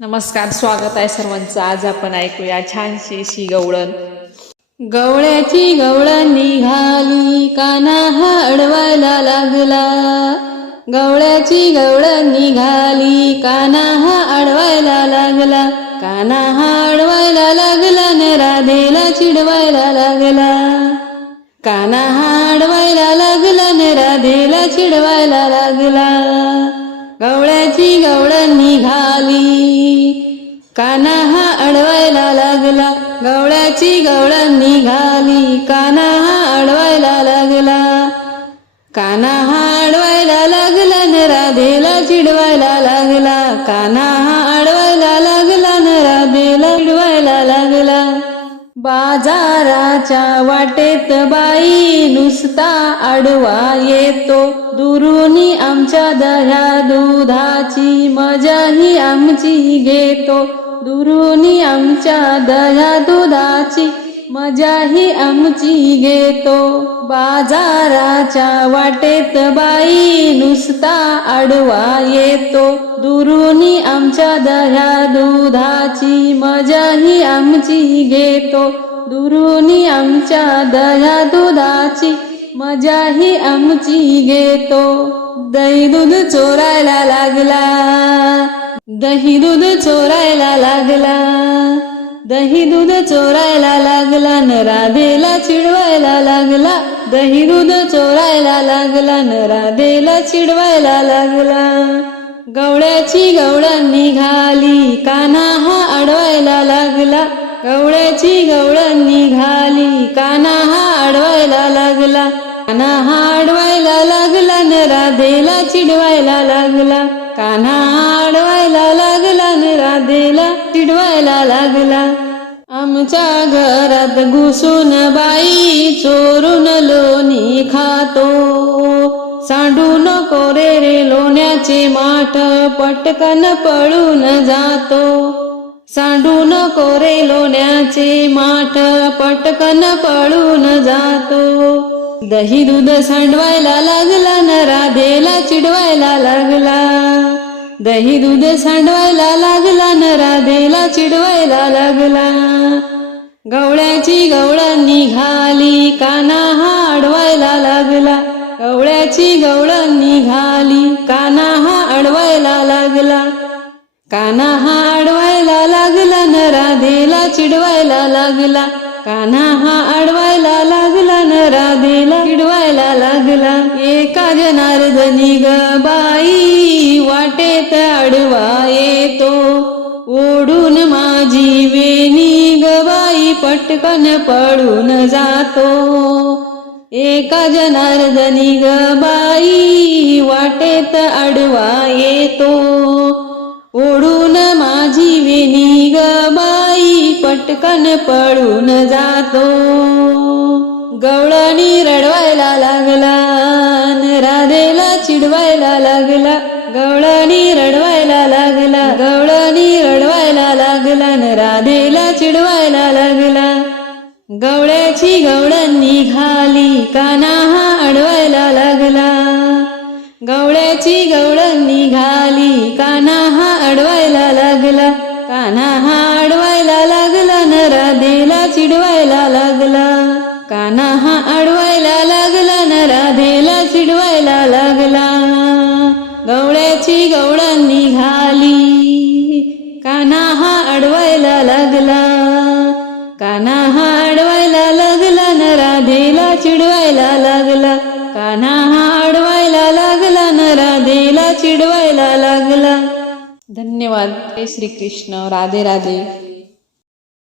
नमस्कार स्वागत आहे सर्वांचं. आज आपण ऐकूया छानशी शी गवळण. गवळ्याची गवळण निघाली काना हा अडवायला लागला. गवळ्याची गवळण निघाली काना हा अडवायला लागला. काना हा अडवायला लागला न राधेला चिडवायला लागला. काना हा अडवायला लागला न राधेला चिडवायला लागला. गवळ्याची गवळण निघाली काना हा अडवायला लागला गवळ्याची गवळण निघाली काना हा अडवायला लागला काना हा अडवायला लागला न राधेला चिडवायला लागला. काना हा अडवायला बाजाराच्या वाटेत बाई नुसता आडवा येतो. दुरुनी आमच्या दह्या दुधाची मजाही आमची घेतो. दुरुनी आमच्या दह्या दुधाची मजाही आमची घेतो. बाजाराच्या वाटेत बाई नुसता आडवा येतो. दुरुनी आमच्या दह्या दुधाची मजाही आमची घेतो. दुरुनी आमच्या दह्या दुधाची मजाही आमची घेतो. दही दूध चोरायला लागला. दही दूध चोरायला लागला. दही दूध चोरायला लागला न राधेला चिडवायला लागला. दही दूध चोरायला लागला न राधेला चिडवायला लागला. गवळ्याची गवळण निघाली काना हा अडवायला लागला. गवळ्याची गवळण निघाली काना हा अडवायला लागला. काना हा अडवायला लागला न राधेला चिडवायला लागला. काना हा अडवायला लागला न राधेला चिडवायला लागला. आमच्या घरात घुसून बाई चोरून लोणी खातो. सांडू नको रे रे लोण्याचे माठ पटकन पळून जातो. सांडू नको रे लोण्याचे माठ पटकन पळून जातो. दही दूध सांडवायला लागला न राधेला चिडवायला लागला. दही दूध सांडवायला लागला न राधेला चिडवायला लागला. गवळ्याची गवळण निघाली काना हा अडवायला लागला. गवळ्याची गवळण निघाली काना हा अडवायला लागला. काना हा अडवायला लागला न राधेला चिडवायला लागला. काना हा अडवायला लागला न राधेला चिडवायला लागला. एका जनार्दनी ग बाई वाटेत अडवा येतो ओढून माझी वेणी गवाई पटकन पडून जातो. एका जनार्दनी गबाई वाटेत अडवा येतो ओढून माझी वेणी गबाई पटकन पळून जातो. गवळणी रडवायला लागला न राधेला चिडवायला लागला. गवळणी रडवायला लागला गवळणी रडवायला लागला न राधेला चिडवायला लागला. गवळ्याची गवळण निघाली काना हा अडवायला लागला. गवळ्याची गवळण निघाली काना हा अडवायला लागला. काना हा अडवायला लागला न राधेला चिडवायला लागला. काना हा अडवायला लागला गवळ्याची गवळण निघाली. काना हा अडवायला लागला. काना हा अडवायला लागला न राधेला चिडवायला लागला. काना हा अडवायला लागला न राधेला चिडवायला लागला. धन्यवाद. श्रीकृष्ण. श्री कृष्ण राधे राधे.